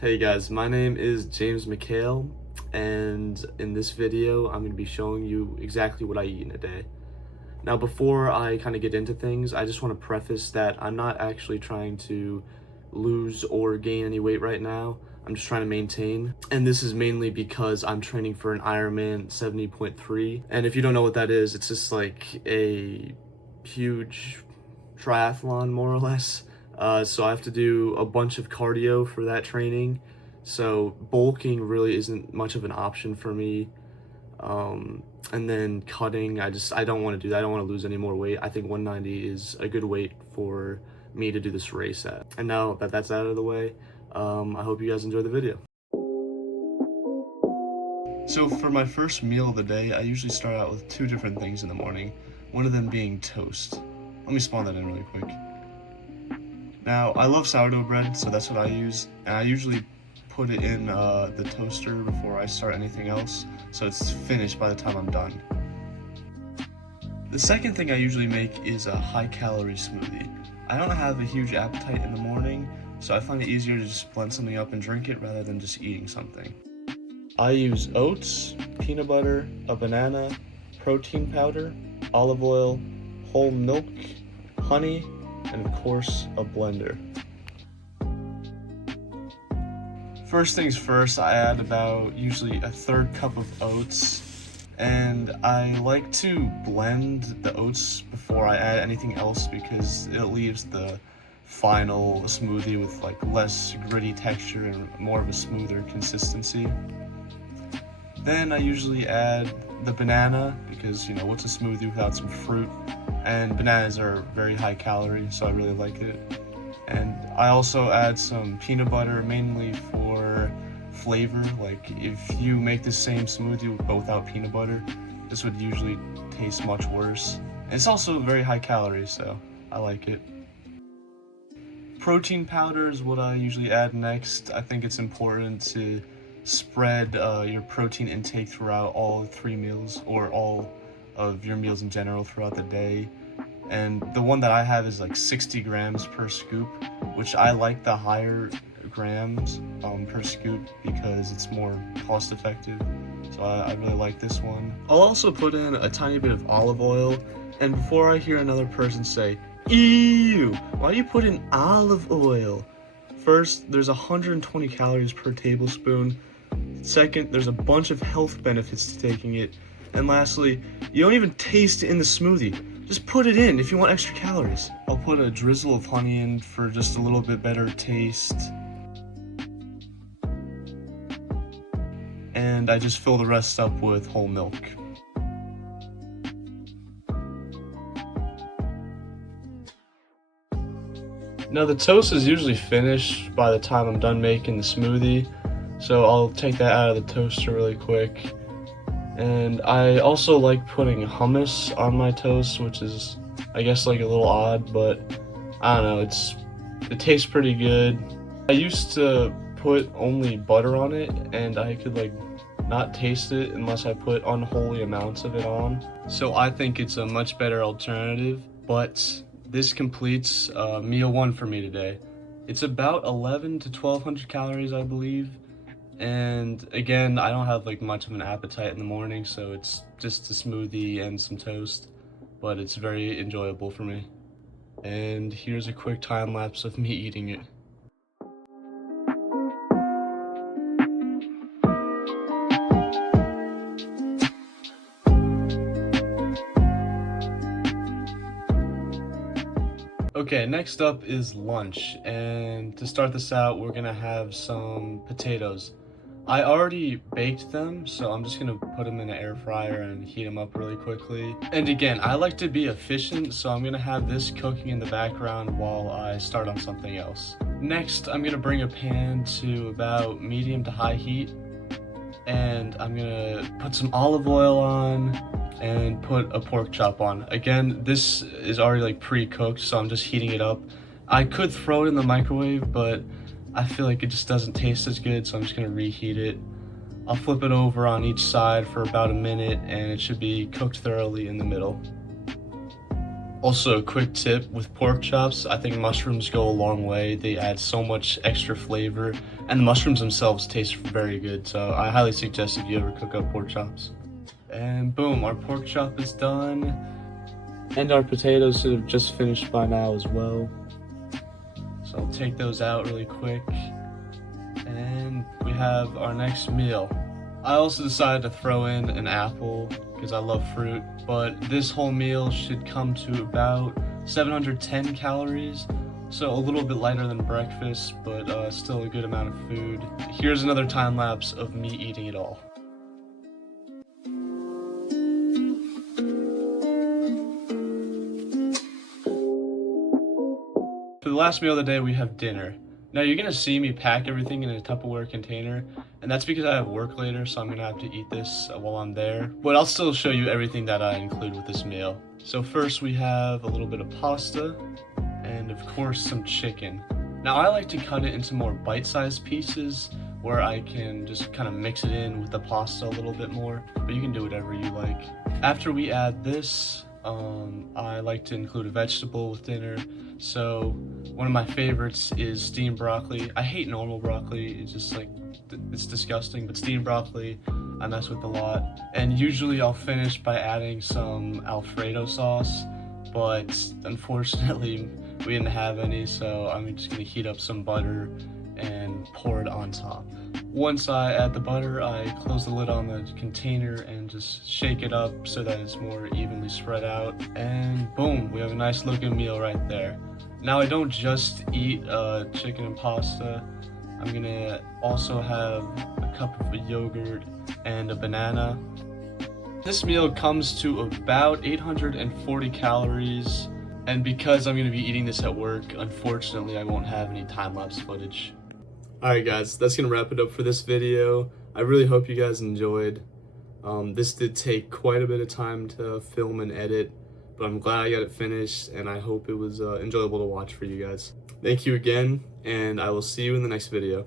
Hey guys, my name is James McHale, and in this video, I'm going to be showing you exactly what I eat in a day. Now, before I kind of get into things, I just want to preface that I'm not actually trying to lose or gain any weight right now. I'm just trying to maintain, and this is mainly because I'm training for an Ironman 70.3, and if you don't know what that is, it's just like a huge triathlon, more or less. So I have to do a bunch of cardio for that training. So bulking really isn't much of an option for me. And then cutting, I don't want to do that. I don't want to lose any more weight. I think 190 is a good weight for me to do this race at. And now that that's out of the way, I hope you guys enjoy the video. So for my first meal of the day, I usually start out with two different things in the morning. One of them being toast. Let me spawn that in really quick. Now, I love sourdough bread, so that's what I use, and I usually put it in the toaster before I start anything else, so it's finished by the time I'm done. The second thing I usually make is a high-calorie smoothie. I don't have a huge appetite in the morning, so I find it easier to just blend something up and drink it rather than just eating something. I use oats, peanut butter, a banana, protein powder, olive oil, whole milk, honey, and of course, a blender. First things first, I add about usually a third cup of oats, and I like to blend the oats before I add anything else because it leaves the final smoothie with like less gritty texture and more of a smoother consistency. Then I usually add the banana because, you know, what's a smoothie without some fruit? And bananas are very high calorie, so I really like it. And I also add some peanut butter, mainly for flavor. Like if you make the same smoothie but without peanut butter, this would usually taste much worse. And it's also very high calorie, so I like it. Protein powder is what I usually add next. I think it's important to spread your protein intake throughout all three meals, or all of your meals in general throughout the day. And the one that I have is like 60 grams per scoop, which I like the higher grams per scoop because it's more cost effective. So I really like this one. I'll also put in a tiny bit of olive oil, and before I hear another person say, "Ew, why do you put in olive oil?" First, there's 120 calories per tablespoon. Second, there's a bunch of health benefits to taking it. And lastly, you don't even taste it in the smoothie. Just put it in if you want extra calories. I'll put a drizzle of honey in for just a little bit better taste. And I just fill the rest up with whole milk. Now the toast is usually finished by the time I'm done making the smoothie, so I'll take that out of the toaster really quick. And I also like putting hummus on my toast, which is, I guess, like a little odd, but I don't know, it tastes pretty good. I used to put only butter on it, and I could like not taste it unless I put unholy amounts of it on. So I think it's a much better alternative, but this completes meal one for me today. It's about 11 to 1200 calories, I believe. And again, I don't have like much of an appetite in the morning, so it's just a smoothie and some toast, but it's very enjoyable for me. And here's a quick time lapse of me eating it. Okay, next up is lunch, and to start this out, we're gonna have some potatoes. I already baked them, so I'm just gonna put them in an air fryer and heat them up really quickly. And again, I like to be efficient, so I'm gonna have this cooking in the background while I start on something else. Next, I'm gonna bring a pan to about medium to high heat, and I'm gonna put some olive oil on and put a pork chop on. Again, this is already like pre-cooked, so I'm just heating it up. I could throw it in the microwave, but I feel like it just doesn't taste as good, so I'm just gonna reheat it. I'll flip it over on each side for about a minute, and it should be cooked thoroughly in the middle. Also, a quick tip with pork chops, I think mushrooms go a long way. They add so much extra flavor, and the mushrooms themselves taste very good, so I highly suggest if you ever cook up pork chops. And boom, our pork chop is done. And our potatoes should have just finished by now as well. So I'll take those out really quick. And we have our next meal. I also decided to throw in an apple because I love fruit, but this whole meal should come to about 710 calories, so a little bit lighter than breakfast, but still a good amount of food. Here's another time lapse of me eating it all. For the last meal of the day, we have dinner. Now you're gonna see me pack everything in a Tupperware container, and that's because I have work later, so I'm gonna have to eat this while I'm there. But I'll still show you everything that I include with this meal. So first we have a little bit of pasta, and of course some chicken. Now I like to cut it into more bite-sized pieces, where I can just kind of mix it in with the pasta a little bit more, but you can do whatever you like. After we add this, I like to include a vegetable with dinner. So one of my favorites is steamed broccoli. I hate normal broccoli, it's just like, it's disgusting, but steamed broccoli I mess with a lot. And usually I'll finish by adding some Alfredo sauce, but unfortunately we didn't have any, so I'm just gonna heat up some butter and pour it on top. Once I add the butter, I close the lid on the container and just shake it up so that it's more evenly spread out. And boom, we have a nice looking meal right there. Now I don't just eat chicken and pasta. I'm gonna also have a cup of yogurt and a banana. This meal comes to about 840 calories. And because I'm gonna be eating this at work, unfortunately I won't have any time-lapse footage. Alright guys, that's gonna wrap it up for this video. I really hope you guys enjoyed. This did take quite a bit of time to film and edit, but I'm glad I got it finished, and I hope it was enjoyable to watch for you guys. Thank you again, and I will see you in the next video.